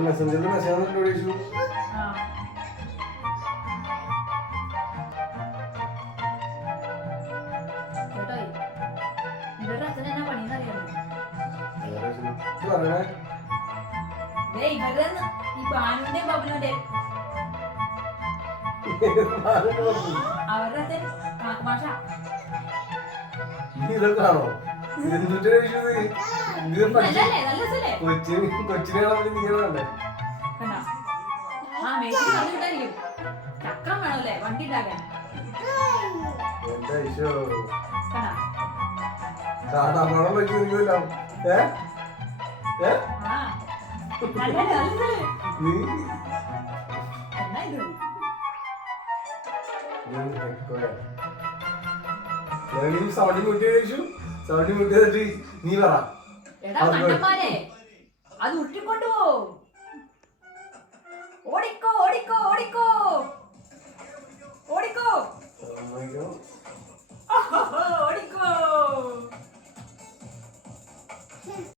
മെസ്സഞ്ചറിൽ message വന്നിട്ട് ഇതൊക്കെയാണോ എന്തിട്ട് കൊച്ചിനെ നീളണ്ടേ എന്റെ ഈശോ നമ്മളെ പറ്റില്ല നീ സൗണ്ടി മുട്ടി കഴിച്ചു സൗണ്ടി മുട്ടി നീ പറ അത് ഉരുട്ടിക്കൊണ്ടുപോ ഓടിക്കോ ഓടിക്കോ ഓടിക്കോ ഓടിക്കോ